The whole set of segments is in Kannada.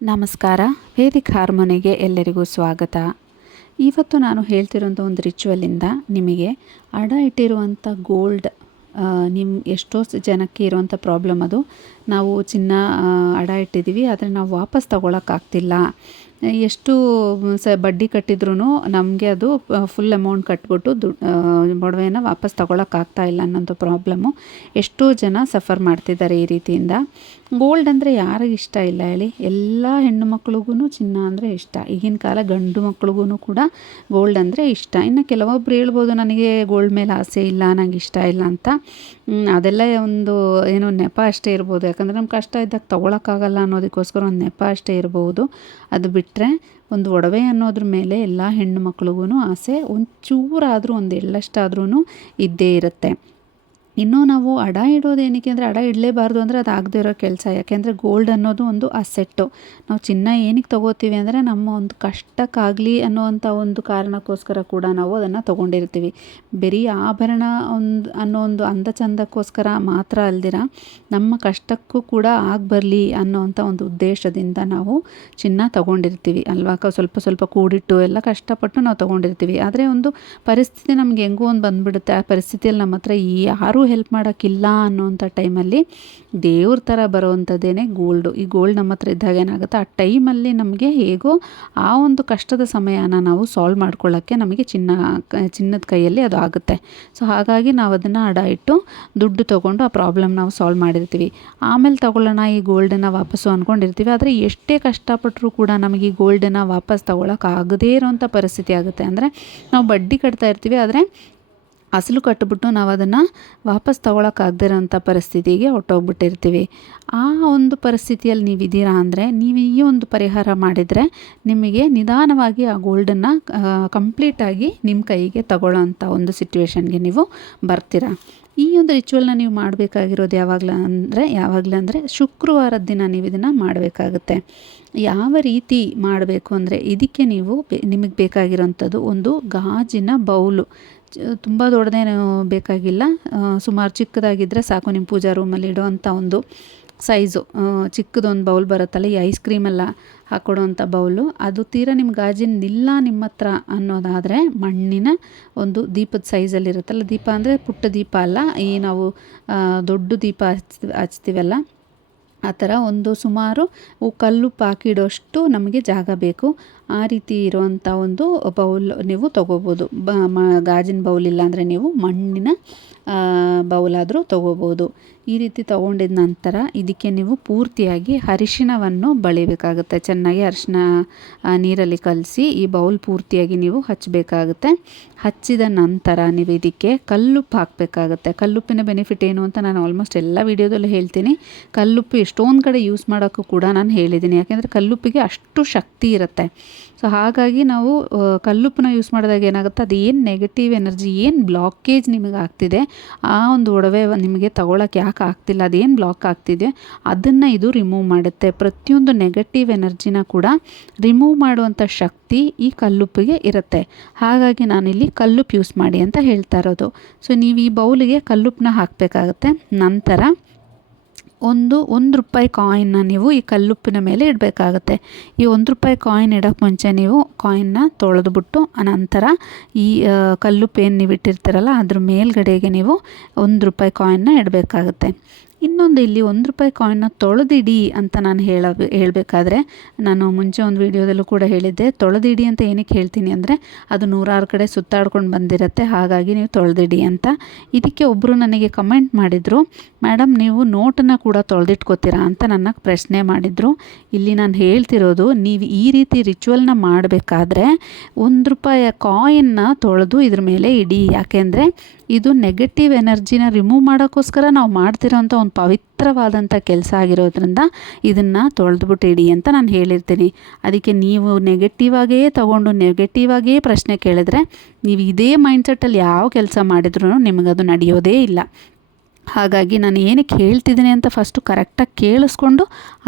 ನಮಸ್ಕಾರ. ವೇದಿಕ್ ಹಾರ್ಮೋನಿಗೆ ಎಲ್ಲರಿಗೂ ಸ್ವಾಗತ. ಇವತ್ತು ನಾನು ಹೇಳ್ತಿರೋಂಥ ಒಂದು ರಿಚುವಲಿಂದ ನಿಮಗೆ ಅಡ ಇಟ್ಟಿರುವಂಥ ಗೋಲ್ಡ್, ಎಷ್ಟೋ ಜನಕ್ಕೆ ಇರುವಂಥ ಪ್ರಾಬ್ಲಮ್ ಅದು. ನಾವು ಚಿನ್ನ ಅಡ ಇಟ್ಟಿದ್ದೀವಿ, ಆದರೆ ನಾವು ವಾಪಸ್ ತಗೊಳಕ್ಕಾಗ್ತಿಲ್ಲ. ಎಷ್ಟು ಬಡ್ಡಿ ಕಟ್ಟಿದ್ರೂ ನಮಗೆ ಅದು ಫುಲ್ ಅಮೌಂಟ್ ಕಟ್ಬಿಟ್ಟು ಒಡವೆನ ವಾಪಸ್ ತಗೊಳಕ್ಕಾಗ್ತಾ ಇಲ್ಲ ಅನ್ನೋಂಥ ಪ್ರಾಬ್ಲಮ್ಮು ಎಷ್ಟೋ ಜನ ಸಫರ್ ಮಾಡ್ತಿದ್ದಾರೆ ಈ ರೀತಿಯಿಂದ. ಗೋಲ್ಡ್ ಅಂದರೆ ಯಾರಿಗೆ ಇಷ್ಟ ಇಲ್ಲ ಹೇಳಿ? ಎಲ್ಲ ಹೆಣ್ಣು ಮಕ್ಳಿಗೂ ಚಿನ್ನ ಅಂದರೆ ಇಷ್ಟ. ಈಗಿನ ಕಾಲ ಗಂಡು ಮಕ್ಳಿಗೂ ಕೂಡ ಗೋಲ್ಡ್ ಅಂದರೆ ಇಷ್ಟ. ಇನ್ನು ಕೆಲವೊಬ್ರು ಹೇಳ್ಬೋದು, ನನಗೆ ಗೋಲ್ಡ್ ಮೇಲೆ ಆಸೆ ಇಲ್ಲ, ನನಗೆ ಇಷ್ಟ ಇಲ್ಲ ಅಂತ. ಅದೆಲ್ಲ ಒಂದು ಏನೋ ನೆಪ ಅಷ್ಟೇ ಇರ್ಬೋದು. ಯಾಕಂದರೆ ನಮ್ಮ ಕಷ್ಟ ಇದ್ದಾಗ ತೊಗೊಳಕ್ಕಾಗಲ್ಲ ಅನ್ನೋದಕ್ಕೋಸ್ಕರ ಒಂದು ನೆಪ ಅಷ್ಟೇ ಇರ್ಬೋದು. ಅದು ಬಿಟ್ಟರೆ ಒಂದು ಒಡವೆ ಅನ್ನೋದ್ರ ಮೇಲೆ ಎಲ್ಲ ಹೆಣ್ಣು ಮಕ್ಳಿಗೂ ಆಸೆ ಒಂಚೂರಾದರೂ, ಒಂದು ಎಳ್ಳಷ್ಟಾದ್ರೂ ಇದ್ದೇ ಇರುತ್ತೆ. ಇನ್ನೂ ನಾವು ಅಡ ಇಡೋದು ಏನಕ್ಕೆ ಅಂದರೆ, ಅಡ ಇಡಲೇಬಾರ್ದು ಅಂದರೆ ಅದು ಆಗದೇ ಇರೋ ಕೆಲಸ. ಯಾಕೆಂದರೆ ಗೋಲ್ಡ್ ಅನ್ನೋದು ಒಂದು ಅಸೆಟ್ಟು. ನಾವು ಚಿನ್ನ ಏನಕ್ಕೆ ತೊಗೋತೀವಿ ಅಂದರೆ ನಮ್ಮ ಒಂದು ಕಷ್ಟಕ್ಕಾಗಲಿ ಅನ್ನೋವಂಥ ಒಂದು ಕಾರಣಕ್ಕೋಸ್ಕರ ಕೂಡ ನಾವು ಅದನ್ನು ತೊಗೊಂಡಿರ್ತೀವಿ. ಬರೀ ಆಭರಣ ಅನ್ನೋ ಒಂದು ಅಂದ ಚಂದಕ್ಕೋಸ್ಕರ ಮಾತ್ರ ಅಲ್ದಿರ ನಮ್ಮ ಕಷ್ಟಕ್ಕೂ ಕೂಡ ಬರಲಿ ಅನ್ನೋವಂಥ ಒಂದು ಉದ್ದೇಶದಿಂದ ನಾವು ಚಿನ್ನ ತೊಗೊಂಡಿರ್ತೀವಿ ಅಲ್ವಾ. ಸ್ವಲ್ಪ ಕೂಡಿಟ್ಟು ಎಲ್ಲ ಕಷ್ಟಪಟ್ಟು ನಾವು ತೊಗೊಂಡಿರ್ತೀವಿ. ಆದರೆ ಒಂದು ಪರಿಸ್ಥಿತಿ ನಮ್ಗೆ ಹೆಂಗೋ ಒಂದು ಬಂದುಬಿಡುತ್ತೆ. ಆ ಪರಿಸ್ಥಿತಿಯಲ್ಲಿ ನಮ್ಮ ಹತ್ರ ಯಾರೂ ಹೆಲ್ಪ್ ಮಾಡೋಕ್ಕಿಲ್ಲ ಅನ್ನೋವಂಥ ಟೈಮಲ್ಲಿ ದೇವ್ರ ಥರ ಬರೋವಂಥದ್ದೇನೆ ಗೋಲ್ಡು. ಈ ಗೋಲ್ಡ್ ನಮ್ಮ ಹತ್ರ ಇದ್ದಾಗ ಏನಾಗುತ್ತೆ, ಆ ಟೈಮಲ್ಲಿ ನಮಗೆ ಹೇಗೋ ಆ ಒಂದು ಕಷ್ಟದ ಸಮಯನ ನಾವು ಸಾಲ್ವ್ ಮಾಡ್ಕೊಳ್ಳೋಕ್ಕೆ ನಮಗೆ ಚಿನ್ನದ ಕೈಯಲ್ಲಿ ಅದು ಆಗುತ್ತೆ. ಸೊ ಹಾಗಾಗಿ ನಾವು ಅದನ್ನು ಅಡ ಇಟ್ಟು ದುಡ್ಡು ತೊಗೊಂಡು ಆ ಪ್ರಾಬ್ಲಮ್ ನಾವು ಸಾಲ್ವ್ ಮಾಡಿರ್ತೀವಿ. ಆಮೇಲೆ ತೊಗೊಳ್ಳೋಣ ಈ ಗೋಲ್ಡನ್ನು ವಾಪಸ್ಸು ಅಂದ್ಕೊಂಡಿರ್ತೀವಿ. ಆದರೆ ಎಷ್ಟೇ ಕಷ್ಟಪಟ್ಟರೂ ಕೂಡ ನಮಗೆ ಈ ಗೋಲ್ಡನ್ನು ವಾಪಸ್ ತೊಗೊಳಕ್ಕಾಗದೇ ಇರೋವಂಥ ಪರಿಸ್ಥಿತಿ ಆಗುತ್ತೆ. ಅಂದರೆ ನಾವು ಬಡ್ಡಿ ಕಟ್ತಾ ಇರ್ತೀವಿ, ಆದರೆ ಅಸಲು ಕಟ್ಟಿಬಿಟ್ಟು ನಾವು ಅದನ್ನು ವಾಪಸ್ ತೊಗೊಳಕ್ಕಾಗದೇ ಇರೋಂಥ ಪರಿಸ್ಥಿತಿಗೆ ಹೊಟ್ಟೋಗ್ಬಿಟ್ಟಿರ್ತೀವಿ. ಆ ಒಂದು ಪರಿಸ್ಥಿತಿಯಲ್ಲಿ ನೀವಿದ್ದೀರಾ ಅಂದರೆ, ನೀವು ಈ ಒಂದು ಪರಿಹಾರ ಮಾಡಿದರೆ ನಿಮಗೆ ನಿಧಾನವಾಗಿ ಆ ಗೋಲ್ಡನ್ನು ಕಂಪ್ಲೀಟಾಗಿ ನಿಮ್ಮ ಕೈಗೆ ತಗೊಳ್ಳೋ ಒಂದು ಸಿಚುವೇಶನ್ಗೆ ನೀವು ಬರ್ತೀರಾ. ಈ ಒಂದು ರಿಚುವಲ್ನ ನೀವು ಮಾಡಬೇಕಾಗಿರೋದು ಯಾವಾಗಲೇ ಶುಕ್ರವಾರದ ದಿನ ನೀವು ಇದನ್ನು ಮಾಡಬೇಕಾಗುತ್ತೆ. ಯಾವ ರೀತಿ ಮಾಡಬೇಕು ಅಂದರೆ, ಇದಕ್ಕೆ ನೀವು ನಿಮಗೆ ಬೇಕಾಗಿರೋಂಥದ್ದು ಒಂದು ಗಾಜಿನ ಬೌಲು. ತುಂಬ ದೊಡ್ಡದೇನು ಬೇಕಾಗಿಲ್ಲ, ಸುಮಾರು ಚಿಕ್ಕದಾಗಿದ್ದರೆ ಸಾಕು. ನಿಮ್ಮ ಪೂಜಾ ರೂಮಲ್ಲಿ ಇಡೋವಂಥ ಒಂದು ಸೈಜು ಚಿಕ್ಕದೊಂದು ಬೌಲ್ ಬರುತ್ತಲ್ಲ, ಈ ಐಸ್ ಕ್ರೀಮೆಲ್ಲ ಹಾಕ್ಕೊಡೋವಂಥ ಬೌಲು. ಅದು ತೀರಾ ನಿಮ್ಮ ಗಾಜಿನಿಲ್ಲ ನಿಮ್ಮ ಹತ್ರ ಅನ್ನೋದಾದರೆ ಮಣ್ಣಿನ ಒಂದು ದೀಪದ ಸೈಜಲ್ಲಿ ಇರುತ್ತಲ್ಲ, ದೀಪ ಅಂದರೆ ಪುಟ್ಟ ದೀಪ ಅಲ್ಲ, ಈ ನಾವು ದೊಡ್ಡ ದೀಪ ಹಚ್ತೀವಲ್ಲ ಆ ಥರ ಒಂದು ಸುಮಾರು ಕಲ್ಲುಪ್ಪು ಹಾಕಿಡೋಷ್ಟು ನಮಗೆ ಜಾಗ ಬೇಕು. ಆ ರೀತಿ ಇರುವಂಥ ಒಂದು ಬೌಲ್ ನೀವು ತೊಗೋಬೋದು. ಗಾಜಿನ ಬೌಲ್ ಇಲ್ಲ ಅಂದರೆ ನೀವು ಮಣ್ಣಿನ ಬೌಲಾದರೂ ತೊಗೋಬೋದು. ಈ ರೀತಿ ತೊಗೊಂಡಿದ ನಂತರ ಇದಕ್ಕೆ ನೀವು ಪೂರ್ತಿಯಾಗಿ ಅರಿಶಿಣವನ್ನು ಬಳಿಬೇಕಾಗುತ್ತೆ. ಚೆನ್ನಾಗಿ ಅರಿಶಿಣ ನೀರಲ್ಲಿ ಕಲಸಿ ಈ ಬೌಲ್ ಪೂರ್ತಿಯಾಗಿ ನೀವು ಹಚ್ಚಬೇಕಾಗುತ್ತೆ. ಹಚ್ಚಿದ ನಂತರ ನೀವು ಇದಕ್ಕೆ ಕಲ್ಲುಪ್ಪು ಹಾಕಬೇಕಾಗುತ್ತೆ. ಕಲ್ಲುಪ್ಪಿನ ಬೆನಿಫಿಟ್ ಏನು ಅಂತ ನಾನು ಆಲ್ಮೋಸ್ಟ್ ಎಲ್ಲ ವೀಡಿಯೋದಲ್ಲೂ ಹೇಳ್ತೀನಿ. ಕಲ್ಲುಪ್ಪು ಎಷ್ಟೊಂದು ಕಡೆ ಯೂಸ್ ಮಾಡೋಕ್ಕೂ ಕೂಡ ನಾನು ಹೇಳಿದ್ದೀನಿ. ಯಾಕೆಂದರೆ ಕಲ್ಲುಪ್ಪಿಗೆ ಅಷ್ಟು ಶಕ್ತಿ ಇರುತ್ತೆ. ಸೊ ಹಾಗಾಗಿ ನಾವು ಕಲ್ಲುಪ್ಪನ್ನ ಯೂಸ್ ಮಾಡಿದಾಗ ಏನಾಗುತ್ತೆ, ಅದು ಏನು ನೆಗೆಟಿವ್ ಎನರ್ಜಿ, ಏನು ಬ್ಲಾಕೇಜ್ ನಿಮಗೆ ಆಗ್ತಿದೆ, ಆ ಒಂದು ಒಡವೆ ನಿಮಗೆ ತಗೊಳ್ಳೋಕೆ ಯಾಕೆ ಆಗ್ತಿಲ್ಲ, ಅದೇನು ಬ್ಲಾಕ್ ಆಗ್ತಿದೆ ಅದನ್ನು ಇದು ರಿಮೂವ್ ಮಾಡುತ್ತೆ. ಪ್ರತಿಯೊಂದು ನೆಗೆಟಿವ್ ಎನರ್ಜಿನ ಕೂಡ ರಿಮೂವ್ ಮಾಡುವಂಥ ಶಕ್ತಿ ಈ ಕಲ್ಲುಪ್ಪಿಗೆ ಇರುತ್ತೆ. ಹಾಗಾಗಿ ನಾನಿಲ್ಲಿ ಕಲ್ಲುಪ್ಪು ಯೂಸ್ ಮಾಡಿ ಅಂತ ಹೇಳ್ತಾ ಇರೋದು. ಸೊ ನೀವು ಈ ಬೌಲಿಗೆ ಕಲ್ಲುಪ್ಪನ್ನ ಹಾಕಬೇಕಾಗತ್ತೆ. ನಂತರ ಒಂದು ರೂಪಾಯಿ ಕಾಯಿನ್ನ ನೀವು ಈ ಕಲ್ಲುಪ್ಪಿನ ಮೇಲೆ ಇಡಬೇಕಾಗತ್ತೆ. ಈ ₹1 ಕಾಯಿನ್ ಇಡೋಕ್ಕೆ ಮುಂಚೆ ನೀವು ಕಾಯಿನ್ನ ತೊಳೆದ್ಬಿಟ್ಟು ಅನಂತರ ಈ ಕಲ್ಲುಪ್ಪು ಏನು ನೀವು ಇಟ್ಟಿರ್ತೀರಲ್ಲ ಅದ್ರ ಮೇಲ್ಗಡೆಗೆ ನೀವು ₹1 ಕಾಯಿನ್ನ ಇಡಬೇಕಾಗತ್ತೆ. ಇನ್ನೊಂದು, ಇಲ್ಲಿ ₹1 ಕಾಯಿನ್ನ ತೊಳೆದಿಡಿ ಅಂತ ನಾನು ಹೇಳಬೇಕಾದ್ರೆ, ನಾನು ಮುಂಚೆ ಒಂದು ವೀಡಿಯೋದಲ್ಲೂ ಕೂಡ ಹೇಳಿದ್ದೆ, ತೊಳೆದಿಡಿ ಅಂತ ಏನಕ್ಕೆ ಹೇಳ್ತೀನಿ ಅಂದರೆ, ಅದು 100 ಕಡೆ ಸುತ್ತಾಡ್ಕೊಂಡು ಬಂದಿರುತ್ತೆ, ಹಾಗಾಗಿ ನೀವು ತೊಳೆದಿಡಿ ಅಂತ. ಇದಕ್ಕೆ ಒಬ್ಬರು ನನಗೆ ಕಮೆಂಟ್ ಮಾಡಿದರು, ಮೇಡಮ್ ನೀವು ನೋಟನ್ನು ಕೂಡ ತೊಳೆದಿಟ್ಕೋತೀರಾ ಅಂತ ನನ್ನ ಪ್ರಶ್ನೆ ಮಾಡಿದರು. ಇಲ್ಲಿ ನಾನು ಹೇಳ್ತಿರೋದು, ನೀವು ಈ ರೀತಿ ರಿಚುವಲ್ನ ಮಾಡಬೇಕಾದ್ರೆ ₹1 ಕಾಯಿನ್ನ ತೊಳೆದು ಇದ್ರ ಮೇಲೆ ಇಡಿ. ಯಾಕೆಂದರೆ ಇದು ನೆಗೆಟಿವ್ ಎನರ್ಜಿನ ರಿಮೂವ್ ಮಾಡೋಕ್ಕೋಸ್ಕರ ನಾವು ಮಾಡ್ತಿರೋಂಥ ಒಂದು ಪವಿತ್ರವಾದಂಥ ಕೆಲಸ ಆಗಿರೋದ್ರಿಂದ ಇದನ್ನು ತೊಳೆದ್ಬಿಟ್ಟು ಇಡಿ ಅಂತ ನಾನು ಹೇಳಿರ್ತೀನಿ. ಅದಕ್ಕೆ ನೀವು ನೆಗೆಟಿವ್ ಆಗಿಯೇ ತೊಗೊಂಡು ನೆಗೆಟಿವ್ ಆಗಿಯೇ ಪ್ರಶ್ನೆ ಕೇಳಿದ್ರೆ, ನೀವು ಇದೇ ಮೈಂಡ್ಸೆಟ್ಟಲ್ಲಿ ಯಾವ ಕೆಲಸ ಮಾಡಿದ್ರೂ ನಿಮಗದು ನಡೆಯೋದೇ ಇಲ್ಲ. ಹಾಗಾಗಿ ನಾನು ಏನಕ್ಕೆ ಹೇಳ್ತಿದ್ದೀನಿ ಅಂತ ಫಸ್ಟು ಕರೆಕ್ಟಾಗಿ ಕೇಳಿಸ್ಕೊಂಡು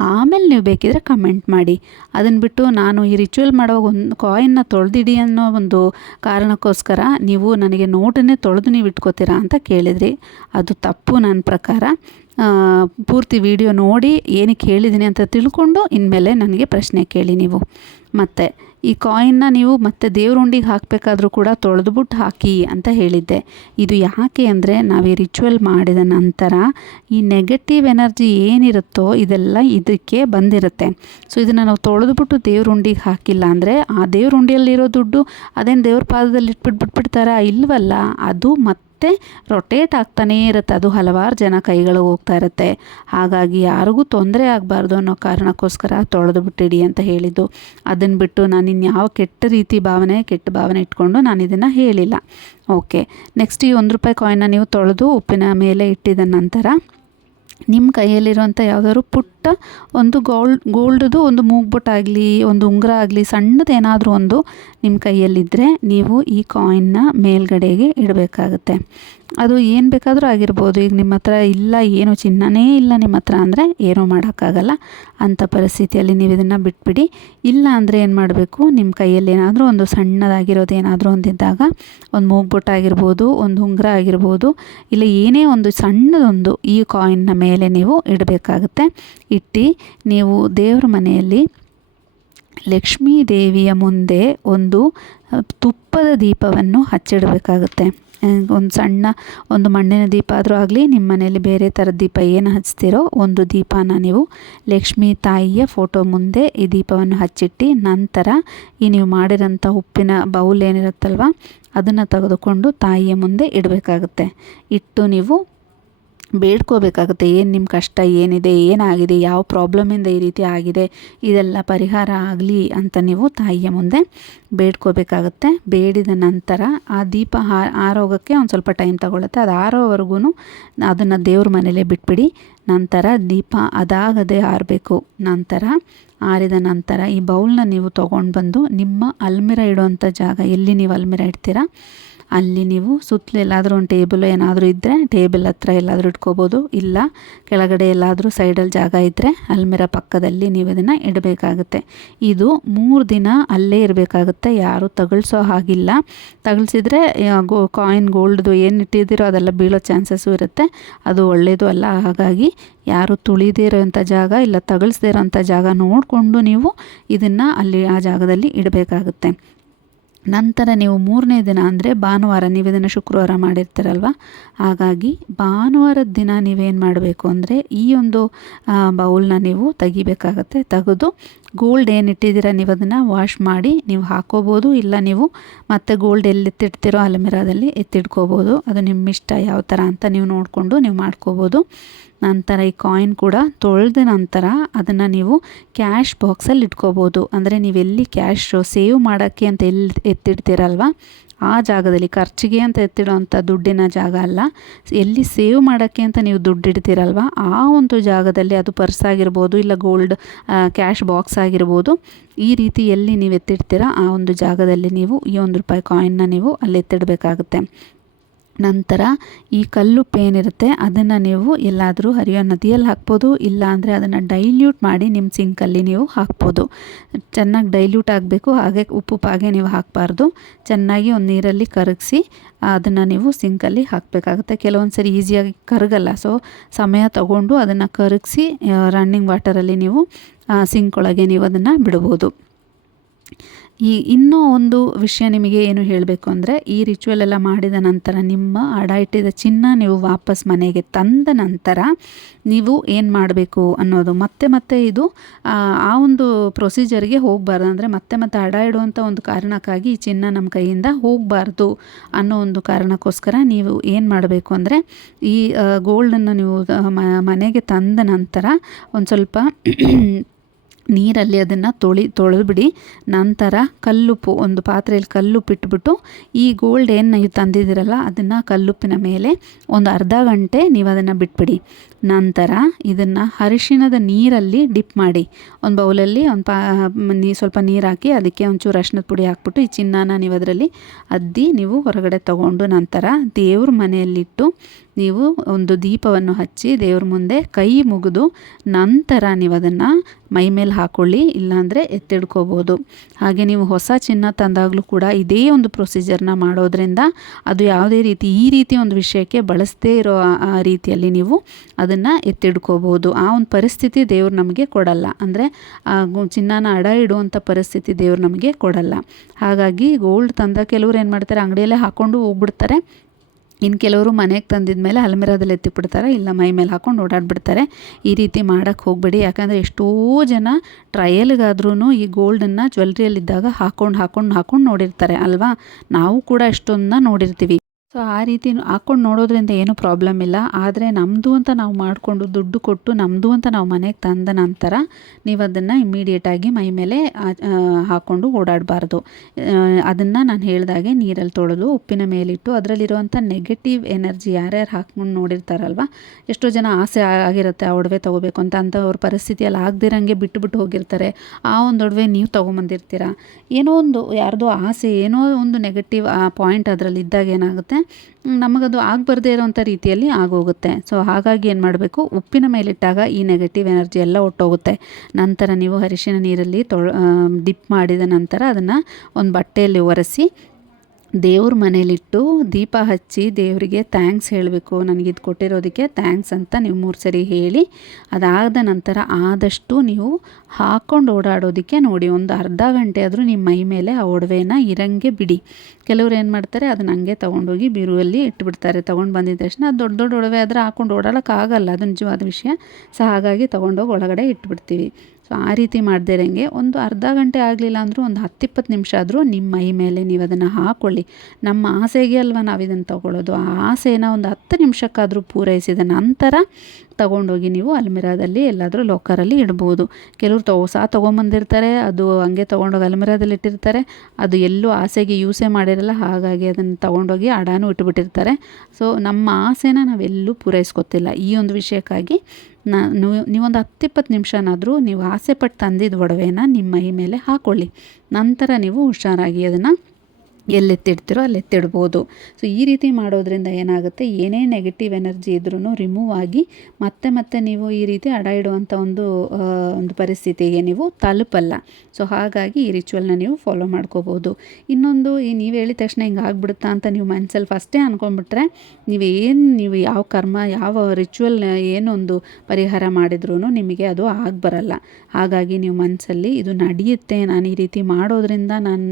ಆಮೇಲೆ ನೀವು ಬೇಕಿದ್ರೆ ಕಮೆಂಟ್ ಮಾಡಿ. ಅದನ್ನು ಬಿಟ್ಟು ನಾನು ಈ ರಿಚುವಲ್ ಮಾಡುವಾಗ ಒಂದು ಕಾಯಿನ್ನ ತೊಳೆದಿಡಿ ಅನ್ನೋ ಒಂದು ಕಾರಣಕ್ಕೋಸ್ಕರ ನೀವು ನನಗೆ ನೋಟನ್ನೇ ತೊಳೆದು ನೀವು ಇಟ್ಕೋತೀರಾ ಅಂತ ಕೇಳಿದ್ರಿ. ಅದು ತಪ್ಪು ನನ್ನ ಪ್ರಕಾರ. ಪೂರ್ತಿ ವಿಡಿಯೋ ನೋಡಿ ಏನಕ್ಕೆ ಹೇಳಿದ್ದೀನಿ ಅಂತ ತಿಳ್ಕೊಂಡು ಇನ್ಮೇಲೆ ನನಗೆ ಪ್ರಶ್ನೆ ಕೇಳಿ ನೀವು. ಮತ್ತು ಈ ಕಾಯಿನ್ನ ನೀವು ಮತ್ತೆ ದೇವ್ರ ಉಂಡಿಗೆ ಹಾಕಬೇಕಾದ್ರೂ ಕೂಡ ತೊಳೆದ್ಬಿಟ್ಟು ಹಾಕಿ ಅಂತ ಹೇಳಿದ್ದೆ. ಇದು ಯಾಕೆ ಅಂದರೆ ನಾವು ಈ ರಿಚುವಲ್ ಮಾಡಿದ ನಂತರ ಈ ನೆಗೆಟಿವ್ ಎನರ್ಜಿ ಏನಿರುತ್ತೋ ಇದೆಲ್ಲ ಇದಕ್ಕೆ ಬಂದಿರುತ್ತೆ. ಸೊ ಇದನ್ನು ನಾವು ತೊಳೆದ್ಬಿಟ್ಟು ದೇವ್ರ ಉಂಡಿಗೆ ಹಾಕಿಲ್ಲ ಅಂದರೆ ಆ ದೇವ್ರ ಉಂಡಿಯಲ್ಲಿರೋ ದುಡ್ಡು ಅದೇನು ದೇವ್ರ ಪಾದದಲ್ಲಿ ಬಿಟ್ಬಿಡ್ತಾರಾ? ಇಲ್ವಲ್ಲ, ಅದು ಮತ್ತೆ ರೊಟೇಟ್ ಆಗ್ತಾನೇ ಇರುತ್ತೆ. ಅದು ಹಲವಾರು ಜನ ಕೈಗಳಿಗೆ ಹೋಗ್ತಾ ಇರುತ್ತೆ. ಹಾಗಾಗಿ ಯಾರಿಗೂ ತೊಂದರೆ ಆಗಬಾರ್ದು ಅನ್ನೋ ಕಾರಣಕ್ಕೋಸ್ಕರ ತೊಳೆದು ಬಿಟ್ಟಿಡಿ ಅಂತ ಹೇಳಿದ್ದು. ಅದನ್ನು ಬಿಟ್ಟು ನಾನು ಇನ್ಯಾವ ಕೆಟ್ಟ ಭಾವನೆ ಇಟ್ಕೊಂಡು ನಾನು ಇದನ್ನು ಹೇಳಿಲ್ಲ. ಓಕೆ, ನೆಕ್ಸ್ಟ್ ಈ ₹1 ಕಾಯಿನ್ನ ನೀವು ತೊಳೆದು ಉಪ್ಪಿನ ಮೇಲೆ ಇಟ್ಟಿದ ನಂತರ ನಿಮ್ಮ ಕೈಯಲ್ಲಿರುವಂಥ ಯಾವುದಾದ್ರು ಪುಟ್ಟ ಒಂದು ಗೋಲ್ಡ್ದು ಒಂದು ಮೂಗ್ಬೊಟ್ಟಾಗಲಿ, ಒಂದು ಉಂಗುರ ಆಗಲಿ, ಸಣ್ಣದೇನಾದರೂ ಒಂದು ನಿಮ್ಮ ಕೈಯಲ್ಲಿದ್ದರೆ ನೀವು ಈ ಕಾಯಿನ್ನ ಮೇಲ್ಗಡೆಗೆ ಇಡಬೇಕಾಗುತ್ತೆ. ಅದು ಏನು ಬೇಕಾದರೂ ಆಗಿರ್ಬೋದು. ಈಗ ನಿಮ್ಮ ಹತ್ರ ಇಲ್ಲ, ಏನು ಚಿನ್ನನೇ ಇಲ್ಲ ನಿಮ್ಮ ಹತ್ರ ಅಂದರೆ ಏನೂ ಮಾಡೋಕ್ಕಾಗಲ್ಲ. ಅಂಥ ಪರಿಸ್ಥಿತಿಯಲ್ಲಿ ನೀವು ಇದನ್ನು ಬಿಟ್ಬಿಡಿ. ಇಲ್ಲ ಅಂದರೆ ಏನು ಮಾಡಬೇಕು, ನಿಮ್ಮ ಕೈಯಲ್ಲಿ ಏನಾದರೂ ಒಂದು ಸಣ್ಣದಾಗಿರೋದು ಏನಾದರೂ ಒಂದಿದ್ದಾಗ, ಒಂದು ಮೂಗ್ಬೊಟ್ಟಾಗಿರ್ಬೋದು, ಒಂದು ಉಂಗುರ ಆಗಿರ್ಬೋದು, ಇಲ್ಲ ಏನೇ ಒಂದು ಸಣ್ಣದೊಂದು ಈ ಕಾಯಿನ್ನ ಮೇಲೆ ನೀವು ಇಡಬೇಕಾಗುತ್ತೆ. ಇಟ್ಟು ನೀವು ದೇವ್ರ ಮನೆಯಲ್ಲಿ ಲಕ್ಷ್ಮೀ ದೇವಿಯ ಮುಂದೆ ಒಂದು ತುಪ್ಪದ ದೀಪವನ್ನು ಹಚ್ಚಿಡಬೇಕಾಗುತ್ತೆ. ಒಂದು ಮಣ್ಣಿನ ದೀಪ ಆದರೂ ಆಗಲಿ, ನಿಮ್ಮ ಮನೆಯಲ್ಲಿ ಬೇರೆ ಥರದ ದೀಪ ಏನು ಹಚ್ತೀರೋ ಒಂದು ದೀಪನ ನೀವು ಲಕ್ಷ್ಮೀ ತಾಯಿಯ ಫೋಟೋ ಮುಂದೆ ಈ ದೀಪವನ್ನು ಹಚ್ಚಿಟ್ಟು ನಂತರ ಈ ನೀವು ಮಾಡಿರೋಂಥ ಉಪ್ಪಿನ ಬೌಲ್ ಏನಿರುತ್ತಲ್ವ ಅದನ್ನು ತೆಗೆದುಕೊಂಡು ತಾಯಿಯ ಮುಂದೆ ಇಡಬೇಕಾಗುತ್ತೆ. ಇಟ್ಟು ನೀವು ಬೇಡ್ಕೋಬೇಕಾಗುತ್ತೆ. ಏನು ನಿಮ್ಮ ಕಷ್ಟ ಏನಿದೆ, ಏನಾಗಿದೆ, ಯಾವ ಪ್ರಾಬ್ಲಮಿಂದ ಈ ರೀತಿ ಆಗಿದೆ, ಇದೆಲ್ಲ ಪರಿಹಾರ ಆಗಲಿ ಅಂತ ನೀವು ತಾಯಿಯ ಮುಂದೆ ಬೇಡ್ಕೋಬೇಕಾಗುತ್ತೆ. ಬೇಡಿದ ನಂತರ ಆ ದೀಪ ಆರೋಗೋಕ್ಕೆ ಒಂದು ಸ್ವಲ್ಪ ಟೈಮ್ ತಗೊಳುತ್ತೆ. ಅದು ಆರೋವರೆಗೂ ಅದನ್ನು ದೇವ್ರ ಮನೇಲೇ ಬಿಟ್ಬಿಡಿ. ನಂತರ ದೀಪ ಅದಾಗದೇ ಆರಬೇಕು. ನಂತರ ಆರಿದ ನಂತರ ಈ ಬೌಲ್ನ ನೀವು ತೊಗೊಂಡು ಬಂದು ನಿಮ್ಮ ಅಲ್ಮಿರ ಇಡುವಂಥ ಜಾಗ, ಎಲ್ಲಿ ನೀವು ಅಲ್ಮಿರ ಇಡ್ತೀರಾ ಅಲ್ಲಿ ನೀವು ಸುತ್ತಲೂ ಎಲ್ಲಾದರೂ ಒಂದು ಟೇಬಲ್ ಏನಾದರೂ ಇದ್ದರೆ ಟೇಬಲ್ ಹತ್ರ ಎಲ್ಲಾದರೂ ಇಟ್ಕೋಬೋದು. ಇಲ್ಲ ಕೆಳಗಡೆ ಎಲ್ಲಾದರೂ ಸೈಡಲ್ಲಿ ಜಾಗ ಇದ್ದರೆ ಅಲ್ಮಿರ ಪಕ್ಕದಲ್ಲಿ ನೀವು ಇದನ್ನು ಇಡಬೇಕಾಗುತ್ತೆ. ಇದು 3 ದಿನ ಅಲ್ಲೇ ಇರಬೇಕಾಗುತ್ತೆ. ಯಾರೂ ತಗಳ್ಸೋ ಹಾಗಿಲ್ಲ. ತಗಳ್ಸಿದ್ರೆ ಕಾಯಿನ್ ಗೋಲ್ಡ್ದು ಏನು ಇಟ್ಟಿದ್ದೀರೋ ಅದೆಲ್ಲ ಬೀಳೋ ಚಾನ್ಸಸ್ಸು ಇರುತ್ತೆ. ಅದು ಒಳ್ಳೆಯದು ಅಲ್ಲ. ಹಾಗಾಗಿ ಯಾರು ತುಳಿದೇ ಇರೋಂಥ ಜಾಗ, ಇಲ್ಲ ತಗಳ್ಸದೇ ಇರೋಂಥ ಜಾಗ ನೋಡಿಕೊಂಡು ನೀವು ಇದನ್ನು ಅಲ್ಲಿ ಆ ಜಾಗದಲ್ಲಿ ಇಡಬೇಕಾಗುತ್ತೆ. ನಂತರ ನೀವು 3ನೇ ದಿನ ಅಂದರೆ ಭಾನುವಾರ, ನೀವು ಇದನ್ನು ಶುಕ್ರವಾರ ಮಾಡಿರ್ತೀರಲ್ವ, ಹಾಗಾಗಿ ಭಾನುವಾರದ ದಿನ ನೀವೇನು ಮಾಡಬೇಕು ಅಂದರೆ ಈ ಒಂದು ಬೌಲ್ನ ನೀವು ತೆಗಿಬೇಕಾಗತ್ತೆ. ತೆಗೆದು ಗೋಲ್ಡ್ ಏನು ಇಟ್ಟಿದ್ದೀರ ನೀವು ಅದನ್ನು ವಾಶ್ ಮಾಡಿ ನೀವು ಹಾಕ್ಕೋಬೋದು. ಇಲ್ಲ ನೀವು ಮತ್ತೆ ಗೋಲ್ಡ್ ಎಲ್ಲಿ ಎತ್ತಿಡ್ತೀರೋ ಅಲ್ಮಿರಾದಲ್ಲಿ ಎತ್ತಿಡ್ಕೋಬೋದು. ಅದು ನಿಮ್ಮ ಇಷ್ಟ ಯಾವ ಥರ ಅಂತ ನೀವು ನೋಡಿಕೊಂಡು ನೀವು ಮಾಡ್ಕೋಬೋದು. ನಂತರ ಈ ಕಾಯಿನ್ ಕೂಡ ತೊಳೆದ ನಂತರ ಅದನ್ನು ನೀವು ಕ್ಯಾಶ್ ಬಾಕ್ಸಲ್ಲಿ ಇಟ್ಕೋಬೋದು. ಅಂದರೆ ನೀವೆಲ್ಲಿ ಕ್ಯಾಶ್ ಸೇವ್ ಮಾಡೋಕ್ಕೆ ಅಂತ ಎಲ್ಲಿ ಎತ್ತಿಡ್ತೀರಲ್ವ ಆ ಜಾಗದಲ್ಲಿ, ಖರ್ಚಿಗೆ ಅಂತ ಎತ್ತಿಡೋವಂಥ ದುಡ್ಡಿನ ಜಾಗ ಅಲ್ಲ, ಎಲ್ಲಿ ಸೇವ್ ಮಾಡೋಕ್ಕೆ ಅಂತ ನೀವು ದುಡ್ಡು ಇಡ್ತೀರಲ್ವ ಆ ಒಂದು ಜಾಗದಲ್ಲಿ, ಅದು ಪರ್ಸ್ ಆಗಿರ್ಬೋದು, ಇಲ್ಲ ಗೋಲ್ಡ್ ಕ್ಯಾಶ್ ಬಾಕ್ಸ್ ಆಗಿರ್ಬೋದು, ಈ ರೀತಿ ಎಲ್ಲಿ ನೀವು ಎತ್ತಿಡ್ತೀರ ಆ ಒಂದು ಜಾಗದಲ್ಲಿ ನೀವು ಈ ₹1 ಕಾಯಿನ್ನ ನೀವು ಅಲ್ಲಿ ಎತ್ತಿಡಬೇಕಾಗುತ್ತೆ. ನಂತರ ಈ ಕಲ್ಲುಪ್ಪು ಏನಿರುತ್ತೆ ಅದನ್ನು ನೀವು ಎಲ್ಲಾದರೂ ಹರಿಯೋ ನದಿಯಲ್ಲಿ ಹಾಕ್ಬೋದು. ಇಲ್ಲ ಅಂದರೆ ಅದನ್ನು ಡೈಲ್ಯೂಟ್ ಮಾಡಿ ನಿಮ್ಮ ಸಿಂಕಲ್ಲಿ ನೀವು ಹಾಕ್ಬೋದು. ಚೆನ್ನಾಗಿ ಡೈಲ್ಯೂಟ್ ಆಗಬೇಕು. ಹಾಗೆ ಉಪ್ಪುಪ್ಪಾಗೆ ನೀವು ಹಾಕಬಾರ್ದು. ಚೆನ್ನಾಗಿ ಒಂದು ನೀರಲ್ಲಿ ಕರಗಿಸಿ ಅದನ್ನು ನೀವು ಸಿಂಕಲ್ಲಿ ಹಾಕಬೇಕಾಗುತ್ತೆ. ಕೆಲವೊಂದು ಸರಿ ಈಸಿಯಾಗಿ ಕರಗಲ್ಲ. ಸೊ ಸಮಯ ತಗೊಂಡು ಅದನ್ನು ಕರಗಿಸಿ ರನ್ನಿಂಗ್ ವಾಟರಲ್ಲಿ ನೀವು ಸಿಂಕ್ ಒಳಗೆ ನೀವು ಅದನ್ನು ಬಿಡ್ಬೋದು. ಇನ್ನೂ ಒಂದು ವಿಷಯ ನಿಮಗೆ ಏನು ಹೇಳಬೇಕು ಅಂದರೆ, ಈ ರಿಚುವಲ್ ಎಲ್ಲ ಮಾಡಿದ ನಂತರ ನಿಮ್ಮ ಅಡ ಇಟ್ಟಿದ ಚಿನ್ನ ನೀವು ವಾಪಸ್ ಮನೆಗೆ ತಂದ ನಂತರ ನೀವು ಏನು ಮಾಡಬೇಕು ಅನ್ನೋದು, ಮತ್ತೆ ಇದು ಆ ಒಂದು ಪ್ರೊಸೀಜರ್ಗೆ ಹೋಗಬಾರ್ದು. ಅಂದರೆ ಮತ್ತೆ ಅಡ ಇಡುವಂಥ ಒಂದು ಕಾರಣಕ್ಕಾಗಿ ಈ ಚಿನ್ನ ನಮ್ಮ ಕೈಯಿಂದ ಹೋಗಬಾರ್ದು ಅನ್ನೋ ಒಂದು ಕಾರಣಕ್ಕೋಸ್ಕರ ನೀವು ಏನು ಮಾಡಬೇಕು ಅಂದರೆ, ಈ ಗೋಲ್ಡನ್ನು ನೀವು ಮನೆಗೆ ತಂದ ನಂತರ ಒಂದು ಸ್ವಲ್ಪ ನೀರಲ್ಲಿ ಅದನ್ನು ತೊಳೆದ್ಬಿಡಿ. ನಂತರ ಕಲ್ಲುಪ್ಪು, ಒಂದು ಪಾತ್ರೆಯಲ್ಲಿ ಕಲ್ಲುಪ್ಪು ಇಟ್ಬಿಟ್ಟು ಈ ಗೋಲ್ಡ್ ಏನು ನೀವು ತಂದಿದ್ದೀರಲ್ಲ ಅದನ್ನು ಕಲ್ಲುಪ್ಪಿನ ಮೇಲೆ ಒಂದು ಅರ್ಧ ಗಂಟೆ ನೀವು ಅದನ್ನು ಬಿಟ್ಬಿಡಿ. ನಂತರ ಇದನ್ನು ಅರಿಶಿಣದ ನೀರಲ್ಲಿ ಡಿಪ್ ಮಾಡಿ, ಒಂದು ಬೌಲಲ್ಲಿ ಸ್ವಲ್ಪ ನೀರು ಹಾಕಿ ಅದಕ್ಕೆ ಒಂಚೂರು ಅರಿಶಿಣದ ಪುಡಿ ಹಾಕ್ಬಿಟ್ಟು ಈ ಚಿನ್ನನ ನೀವು ಅದರಲ್ಲಿ ಅದ್ದಿ ನೀವು ಹೊರಗಡೆ ತಗೊಂಡು ನಂತರ ದೇವ್ರ ಮನೆಯಲ್ಲಿಟ್ಟು ನೀವು ಒಂದು ದೀಪವನ್ನು ಹಚ್ಚಿ ದೇವ್ರ ಮುಂದೆ ಕೈ ಮುಗಿದು ನಂತರ ನೀವು ಅದನ್ನು ಮೈ ಮೇಲೆ ಹಾಕ್ಕೊಳ್ಳಿ. ಇಲ್ಲಾಂದರೆ ಎತ್ತಿಡ್ಕೋಬೋದು. ಹಾಗೆ ನೀವು ಹೊಸ ಚಿನ್ನ ತಂದಾಗಲೂ ಕೂಡ ಇದೇ ಒಂದು ಪ್ರೊಸೀಜರ್ನ ಮಾಡೋದ್ರಿಂದ ಅದು ಯಾವುದೇ ರೀತಿ ಈ ರೀತಿ ಒಂದು ವಿಷಯಕ್ಕೆ ಬಳಸದೇ ಇರೋ ರೀತಿಯಲ್ಲಿ ನೀವು ಅದನ್ನು ಎತ್ತಿಡ್ಕೋಬೋದು. ಆ ಒಂದು ಪರಿಸ್ಥಿತಿ ದೇವ್ರು ನಮಗೆ ಕೊಡಲ್ಲ. ಅಂದರೆ ಚಿನ್ನನ ಅಡ ಇಡುವಂಥ ಪರಿಸ್ಥಿತಿ ದೇವ್ರು ನಮಗೆ ಕೊಡಲ್ಲ. ಹಾಗಾಗಿ ಗೋಲ್ಡ್ ತಂದ ಕೆಲವ್ರು ಏನು ಮಾಡ್ತಾರೆ, ಅಂಗಡಿಯಲ್ಲೇ ಹಾಕ್ಕೊಂಡು ಹೋಗ್ಬಿಡ್ತಾರೆ. ಇನ್ನು ಕೆಲವರು ಮನೆಗೆ ತಂದಿದ ಮೇಲೆ ಅಲ್ಮಿರಾದಲ್ಲಿ ಎತ್ತಿಬಿಡ್ತಾರೆ, ಇಲ್ಲ ಮೈ ಮೇಲೆ ಹಾಕ್ಕೊಂಡು ಓಡಾಡ್ಬಿಡ್ತಾರೆ. ಈ ರೀತಿ ಮಾಡೋಕ್ಕೆ ಹೋಗಬೇಡಿ. ಯಾಕಂದರೆ ಎಷ್ಟೋ ಜನ ಟ್ರಯಲ್ಗಾದ್ರೂ ಈ ಗೋಲ್ಡನ್ನು ಜ್ಯುವೆಲ್ರಿಯಲ್ಲಿದ್ದಾಗ ಹಾಕ್ಕೊಂಡು ನೋಡಿರ್ತಾರೆ ಅಲ್ವಾ. ನಾವು ಕೂಡ ಎಷ್ಟೊಂದನ್ನ ನೋಡಿರ್ತೀವಿ. ಸೊ ಆ ರೀತಿ ಹಾಕ್ಕೊಂಡು ನೋಡೋದ್ರಿಂದ ಏನೂ ಪ್ರಾಬ್ಲಮ್ ಇಲ್ಲ. ಆದರೆ ನಮ್ಮದು ಅಂತ ನಾವು ಮಾಡಿಕೊಂಡು ದುಡ್ಡು ಕೊಟ್ಟು ನಮ್ಮದು ಅಂತ ನಾವು ಮನೆಗೆ ತಂದ ನಂತರ ನೀವು ಅದನ್ನು ಇಮ್ಮಿಡಿಯೇಟಾಗಿ ಮೈ ಮೇಲೆ ಹಾಕ್ಕೊಂಡು ಓಡಾಡಬಾರ್ದು. ಅದನ್ನು ನಾನು ಹೇಳಿದಾಗೆ ನೀರಲ್ಲಿ ತೊಳೆದು ಉಪ್ಪಿನ ಮೇಲಿಟ್ಟು ಅದರಲ್ಲಿರುವಂಥ ನೆಗೆಟಿವ್ ಎನರ್ಜಿ ಯಾರ್ಯಾರು ಹಾಕ್ಕೊಂಡು ನೋಡಿರ್ತಾರಲ್ವ, ಎಷ್ಟೋ ಜನ ಆಸೆ ಆಗಿರುತ್ತೆ ಆ ಒಡವೆ ತೊಗೋಬೇಕು ಅಂತ, ಅವ್ರ ಪರಿಸ್ಥಿತಿಯಲ್ಲಿ ಆಗದಿರಂಗೆ ಬಿಟ್ಟು ಹೋಗಿರ್ತಾರೆ. ಆ ಒಂದು ಒಡವೆ ನೀವು ತೊಗೊಂಬಂದಿರ್ತೀರ. ಏನೋ ಒಂದು ಯಾರ್ದೋ ಆಸೆ, ಏನೋ ಒಂದು ನೆಗೆಟಿವ್ ಪಾಯಿಂಟ್ ಅದರಲ್ಲಿ ಇದ್ದಾಗ ಏನಾಗುತ್ತೆ, ನಮಗದು ಆಗಬಾರ್ದೇ ಇರೋವಂಥ ರೀತಿಯಲ್ಲಿ ಆಗೋಗುತ್ತೆ. ಸೊ ಹಾಗಾಗಿ ಏನು ಮಾಡಬೇಕು, ಉಪ್ಪಿನ ಮೇಲಿಟ್ಟಾಗ ಈ ನೆಗೆಟಿವ್ ಎನರ್ಜಿ ಎಲ್ಲ ಒಟ್ಟೋಗುತ್ತೆ. ನಂತರ ನೀವು ಅರಿಶಿನ ನೀರಲ್ಲಿ ಡಿಪ್ ಮಾಡಿದ ನಂತರ ಅದನ್ನು ಒಂದು ಬಟ್ಟೆಯಲ್ಲಿ ಒರೆಸಿ ದೇವ್ರ ಮನೇಲಿಟ್ಟು ದೀಪ ಹಚ್ಚಿ ದೇವರಿಗೆ ಥ್ಯಾಂಕ್ಸ್ ಹೇಳಬೇಕು. ನನಗಿದು ಕೊಟ್ಟಿರೋದಕ್ಕೆ ಥ್ಯಾಂಕ್ಸ್ ಅಂತ ನೀವು 3 ಸರಿ ಹೇಳಿ, ಅದಾದ ನಂತರ ಆದಷ್ಟು ನೀವು ಹಾಕ್ಕೊಂಡು ಓಡಾಡೋದಕ್ಕೆ ನೋಡಿ. ಒಂದು ಅರ್ಧ ಗಂಟೆ ಆದರೂ ನಿಮ್ಮ ಮೈ ಮೇಲೆ ಆ ಒಡವೆನ ಇರಂಗೆ ಬಿಡಿ. ಕೆಲವ್ರು ಏನು ಮಾಡ್ತಾರೆ, ಅದನ್ನ ಹಂಗೆ ತೊಗೊಂಡೋಗಿ ಬೀರುವಲ್ಲಿ ಇಟ್ಬಿಡ್ತಾರೆ. ತೊಗೊಂಡು ಬಂದಿದ್ದ ತಕ್ಷಣ ಅದು ದೊಡ್ಡ ಒಡವೆ ಆದರೆ ಹಾಕ್ಕೊಂಡು ಓಡಾಡೋಕ್ಕಾಗಲ್ಲ, ಅದು ನಿಜವಾದ ವಿಷಯ. ಸೊ ಹಾಗಾಗಿ ತೊಗೊಂಡೋಗಿ ಒಳಗಡೆ ಇಟ್ಬಿಡ್ತೀವಿ. ಸೊ ಆ ರೀತಿ ಮಾಡದೇ ಇರೋಂಗೆ ಒಂದು ಅರ್ಧ ಗಂಟೆ ಆಗಲಿಲ್ಲ ಅಂದರೂ ಒಂದು 10-20 ನಿಮಿಷ ಆದರೂ ನಿಮ್ಮ ಮೈ ಮೇಲೆ ನೀವು ಅದನ್ನು ಹಾಕ್ಕೊಳ್ಳಿ. ನಮ್ಮ ಆಸೆಗೆ ಅಲ್ವ ನಾವು ಇದನ್ನು ತೊಗೊಳ್ಳೋದು. ಆ ಆಸೆನ ಒಂದು 10 ನಿಮಿಷಕ್ಕಾದರೂ ಪೂರೈಸಿದ ನಂತರ ತೊಗೊಂಡೋಗಿ ನೀವು ಅಲ್ಮಿರಾದಲ್ಲಿ ಎಲ್ಲಾದರೂ ಲಾಕರಲ್ಲಿ ಇಡ್ಬೋದು. ಕೆಲವರು ತೊಗೊಂಬಂದಿರ್ತಾರೆ, ಅದು ಹಂಗೆ ತೊಗೊಂಡೋಗಿ ಅಲ್ಮಿರಾದಲ್ಲಿ ಇಟ್ಟಿರ್ತಾರೆ. ಅದು ಎಲ್ಲೂ ಆಸೆಗೆ ಯೂಸೇ ಮಾಡಿರಲ್ಲ, ಹಾಗಾಗಿ ಅದನ್ನು ತೊಗೊಂಡೋಗಿ ಅಡಾನು ಇಟ್ಬಿಟ್ಟಿರ್ತಾರೆ. ಸೊ ನಮ್ಮ ಆಸೆನ ನಾವೆಲ್ಲೂ ಪೂರೈಸ್ಕೊತಿಲ್ಲ. ಈ ಒಂದು ವಿಷಯಕ್ಕಾಗಿ ನೀವೊಂದು 10-20 ನಿಮಿಷನಾದರೂ ನೀವು ಆಸೆ ಪಟ್ಟು ತಂದಿದ್ದ ಒಡವೆನ ನಿಮ್ಮ ಮೈ ಮೇಲೆ ಹಾಕ್ಕೊಳ್ಳಿ. ನಂತರ ನೀವು ಹುಷಾರಾಗಿ ಅದನ್ನು ಎಲ್ಲೆತ್ತಿಡ್ತೀರೋ ಅಲ್ಲೆತ್ತಿಡ್ಬೋದು. ಸೊ ಈ ರೀತಿ ಮಾಡೋದ್ರಿಂದ ಏನಾಗುತ್ತೆ, ಏನೇ ನೆಗೆಟಿವ್ ಎನರ್ಜಿ ಇದ್ರೂ ರಿಮೂವ್ ಆಗಿ ಮತ್ತೆ ನೀವು ಈ ರೀತಿ ಅಡ ಇಡುವಂಥ ಒಂದು ಪರಿಸ್ಥಿತಿಗೆ ನೀವು ತಲುಪಲ್ಲ. ಸೊ ಹಾಗಾಗಿ ಈ ರಿಚುವಲ್ನ ನೀವು ಫಾಲೋ ಮಾಡ್ಕೋಬೋದು. ಇನ್ನೊಂದು, ನೀವು ಹೇಳಿದ ತಕ್ಷಣ ಹಿಂಗೆ ಆಗ್ಬಿಡುತ್ತಾ ಅಂತ ನೀವು ಮನಸ್ಸಲ್ಲಿ ಫಸ್ಟೇ ಅಂದ್ಕೊಂಡ್ಬಿಟ್ರೆ ನೀವು ಯಾವ ಕರ್ಮ, ಯಾವ ರಿಚುವಲ್, ಏನೊಂದು ಪರಿಹಾರ ಮಾಡಿದ್ರೂ ನಿಮಗೆ ಅದು ಆಗಬರಲ್ಲ. ಹಾಗಾಗಿ ನೀವು ಮನಸ್ಸಲ್ಲಿ ಇದು ನಡೆಯುತ್ತೆ, ನಾನು ಈ ರೀತಿ ಮಾಡೋದ್ರಿಂದ ನಾನು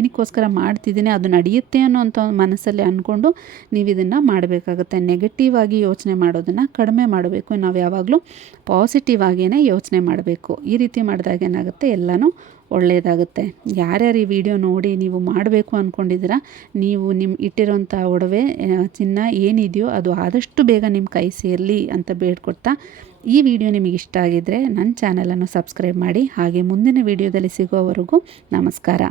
ಏನಕ್ಕೋಸ್ಕರ ಮಾಡ್ತಿದ್ದೀನಿ ಅದು ನಡೆಯುತ್ತೆ ಅನ್ನೋಂಥ ಮನಸ್ಸಲ್ಲಿ ಅಂದ್ಕೊಂಡು ನೀವು ಇದನ್ನು ಮಾಡಬೇಕಾಗುತ್ತೆ. ನೆಗೆಟಿವ್ ಆಗಿ ಯೋಚನೆ ಮಾಡೋದನ್ನು ಕಡಿಮೆ ಮಾಡಬೇಕು. ನಾವು ಯಾವಾಗಲೂ ಪಾಸಿಟಿವ್ ಆಗಿಯೇ ಯೋಚನೆ ಮಾಡಬೇಕು. ಈ ರೀತಿ ಮಾಡಿದಾಗ ಏನಾಗುತ್ತೆ, ಎಲ್ಲನೂ ಒಳ್ಳೆಯದಾಗುತ್ತೆ. ಯಾರ್ಯಾರು ಈ ವಿಡಿಯೋ ನೋಡಿ ನೀವು ಮಾಡಬೇಕು ಅಂದ್ಕೊಂಡಿದ್ದೀರಾ, ನೀವು ಇಟ್ಟಿರೋಂಥ ಒಡವೆ ಚಿನ್ನ ಏನಿದೆಯೋ ಅದು ಆದಷ್ಟು ಬೇಗ ನಿಮ್ಮ ಕೈ ಸೇರಲಿ ಅಂತ ಬೇಡ್ಕೊಡ್ತಾ, ಈ ವಿಡಿಯೋ ನಿಮಗೆ ಇಷ್ಟ ಆಗಿದ್ದರೆ ನನ್ನ ಚಾನಲನ್ನು ಸಬ್ಸ್ಕ್ರೈಬ್ ಮಾಡಿ. ಹಾಗೆ ಮುಂದಿನ ವಿಡಿಯೋದಲ್ಲಿ ಸಿಗೋವರೆಗೂ ನಮಸ್ಕಾರ.